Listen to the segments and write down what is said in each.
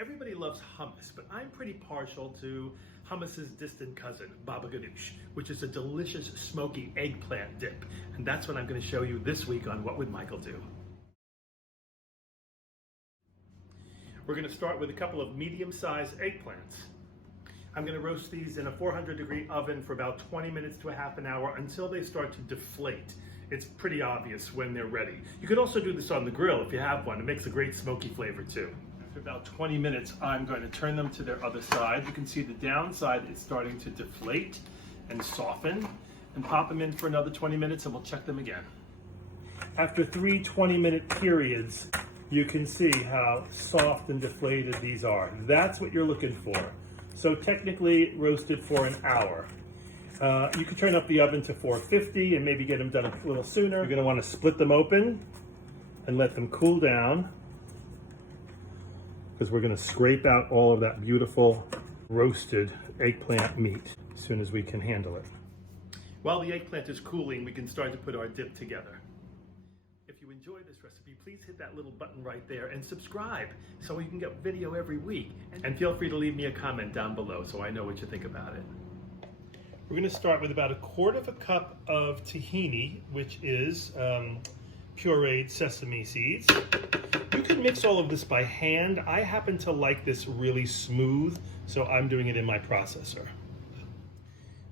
Everybody loves hummus, but I'm pretty partial to hummus's distant cousin, baba ganoush, which is a delicious smoky eggplant dip. And that's what I'm going to show you this week on What Would Michael Do? We're going to start with a couple of medium-sized eggplants. I'm going to roast these in a 400-degree oven for about 20 minutes to a half an hour until they start to deflate. It's pretty obvious when they're ready. You could also do this on the grill if you have one. It makes a great smoky flavor too. After about 20 minutes, I'm going to turn them to their other side. You can see the downside is starting to deflate and soften, and pop them in for another 20 minutes and we'll check them again. After 3 20-minute periods, you can see how soft and deflated these are. That's what you're looking for. So technically roasted for an hour. You can turn up the oven to 450 and maybe get them done a little sooner. You're going to want to split them open and let them cool down, because we're going to scrape out all of that beautiful roasted eggplant meat as soon as we can handle it. While the eggplant is cooling, we can start to put our dip together. If you enjoy this recipe, please hit that little button right there and subscribe so you can get video every week. And feel free to leave me a comment down below so I know what you think about it. We're going to start with about 1/4 cup of tahini, which is pureed sesame seeds. You can mix all of this by hand. I happen to like this really smooth, so I'm doing it in my processor.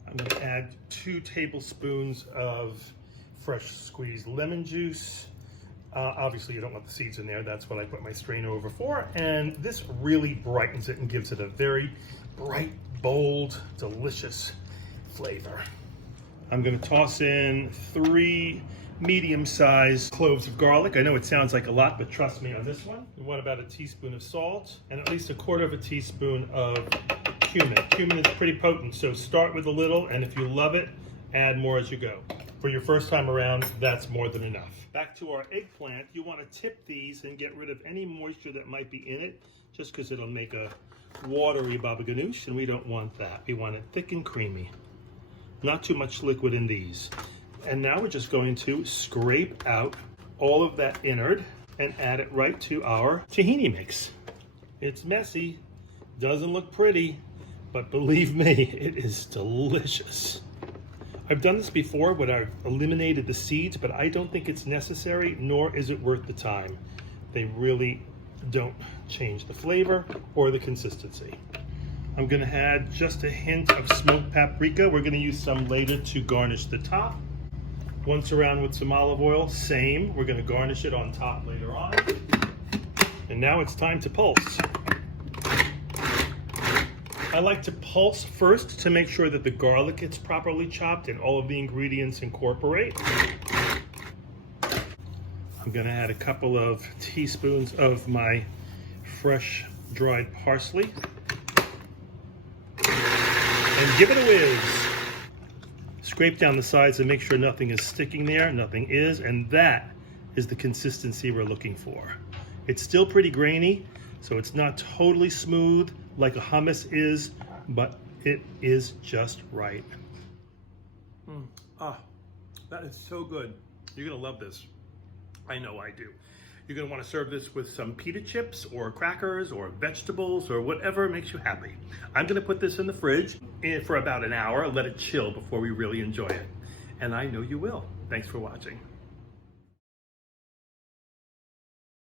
I'm going to add 2 tablespoons of fresh squeezed lemon juice. Obviously you don't want the seeds in there. That's what I put my strainer over for. And this really brightens it and gives it a very bright, bold, delicious flavor. I'm going to toss in 3 medium-sized cloves of garlic. I know it sounds like a lot, but trust me on this one. We want about 1 teaspoon of salt and at least 1/4 teaspoon of cumin. Cumin is pretty potent, so start with a little, and if you love it, add more as you go. For your first time around, that's more than enough. Back to our eggplant, you want to tip these and get rid of any moisture that might be in it, just because it'll make a watery baba ganoush, and we don't want that. We want it thick and creamy. Not too much liquid in these. And now we're just going to scrape out all of that innard and add it right to our tahini mix. It's messy, doesn't look pretty, but believe me, it is delicious. I've done this before when I've eliminated the seeds, but I don't think it's necessary, nor is it worth the time. They really don't change the flavor or the consistency. I'm going to add just a hint of smoked paprika. We're going to use some later to garnish the top. Once around with some olive oil, same. We're going to garnish it on top later on. And now it's time to pulse. I like to pulse first to make sure that the garlic gets properly chopped and all of the ingredients incorporate. I'm going to add a couple of teaspoons of my fresh dried parsley. And give it a whiz. Scrape down the sides and make sure nothing is sticking there. Nothing is, and that is the consistency we're looking for. It's still pretty grainy, so it's not totally smooth like a hummus is, but it is just right. That is so good. You're gonna love this. I know I do. You're gonna wanna serve this with some pita chips or crackers or vegetables or whatever makes you happy. I'm gonna put this in the fridge for about an hour, let it chill before we really enjoy it. And I know you will. Thanks for watching.